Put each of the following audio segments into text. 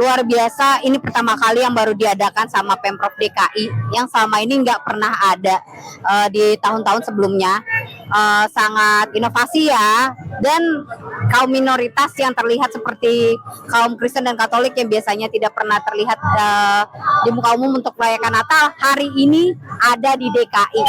luar biasa. Ini pertama kali yang baru diadakan sama Pemprov DKI, yang selama ini nggak pernah ada di tahun-tahun sebelumnya. Sangat inovasi ya, dan kaum minoritas yang terlihat seperti kaum Kristen dan Katolik yang biasanya tidak pernah terlihat di muka umum untuk merayakan Natal, hari ini ada di DKI.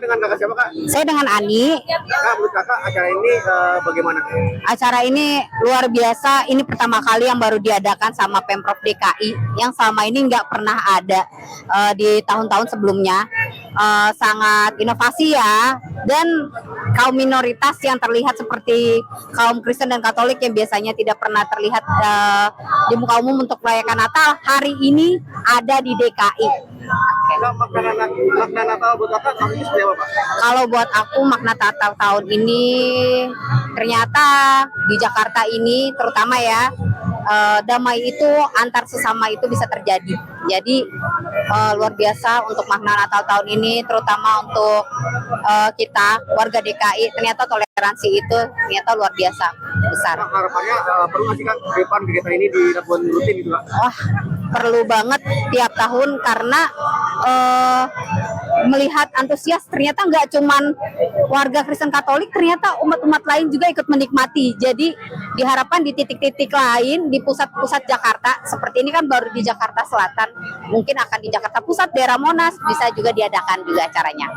Dengan kakak siapa kak? Saya dengan Ani. Kak, menurut kakak acara ini bagaimana? Acara ini luar biasa. Ini pertama kali yang baru diadakan sama Pemprov DKI, yang selama ini nggak pernah ada di tahun-tahun sebelumnya. Sangat inovasi ya, dan kaum minoritas yang terlihat seperti kaum Kristen dan Katolik yang biasanya tidak pernah terlihat di muka umum untuk merayakan Natal, hari ini ada di DKI. Makna Natal buat kakak tahun ini seperti apa Pak? Kalau buat aku makna Natal tahun ini ternyata di Jakarta ini terutama ya, damai itu antar sesama itu bisa terjadi. Jadi luar biasa untuk makna Natal tahun ini, terutama untuk kita warga DKI. Ternyata toleransi itu ternyata luar biasa besar. Nah, harapannya perlu nggak sih kak ke depan kegiatan ini dilakukan rutin gitu kak? Wah, perlu banget tiap tahun, karena melihat antusias, ternyata nggak cuman warga Kristen Katolik, ternyata umat-umat lain juga ikut menikmati. Jadi diharapkan di titik-titik lain di pusat-pusat Jakarta, seperti ini kan baru di Jakarta Selatan, mungkin akan di Jakarta Pusat, daerah Monas bisa juga diadakan juga acaranya.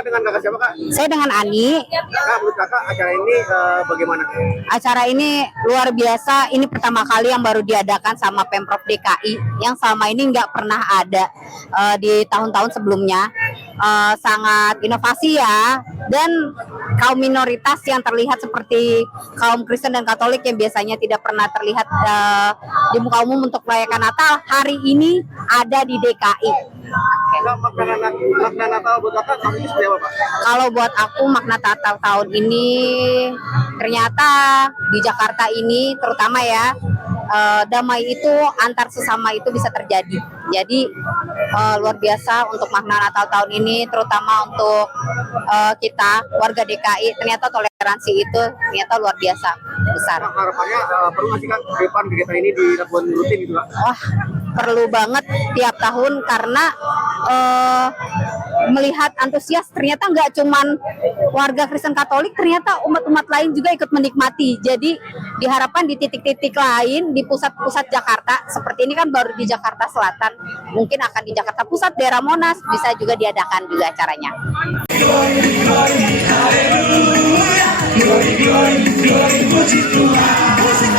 Kak, dengan kakak siapa kak? Saya dengan Ani. Kak, menurut kakak acara ini bagaimana? Acara ini luar biasa. Ini pertama kali yang baru diadakan sama Pemprov DKI, yang selama ini nggak pernah ada di tahun-tahun sebelumnya. Sangat inovasi ya, dan kaum minoritas yang terlihat seperti kaum Kristen dan Katolik yang biasanya tidak pernah terlihat di muka umum untuk merayakan Natal, hari ini ada di DKI. Kak, makna Natal buat kakak maksudnya seperti apa Pak? Kalau buat aku makna Natal tahun ini ternyata di Jakarta ini terutama ya, damai itu antar sesama itu bisa terjadi. Jadi luar biasa untuk makna Natal tahun ini, terutama untuk kita warga DKI. Ternyata toleransi itu ternyata luar biasa besar. Kak, harapannya perlu nggak sih Kak ke depan kegiatan ini dilakukan rutin gitu Kak? Wah, perlu banget tiap tahun karena melihat antusias, ternyata nggak cuman warga Kristen Katolik, ternyata umat-umat lain juga ikut menikmati. Jadi diharapkan di titik-titik lain di pusat-pusat Jakarta, seperti ini kan baru di Jakarta Selatan, mungkin akan di Jakarta Pusat, daerah Monas bisa juga diadakan juga acaranya. Glory, glory, glory, puji Tuhan.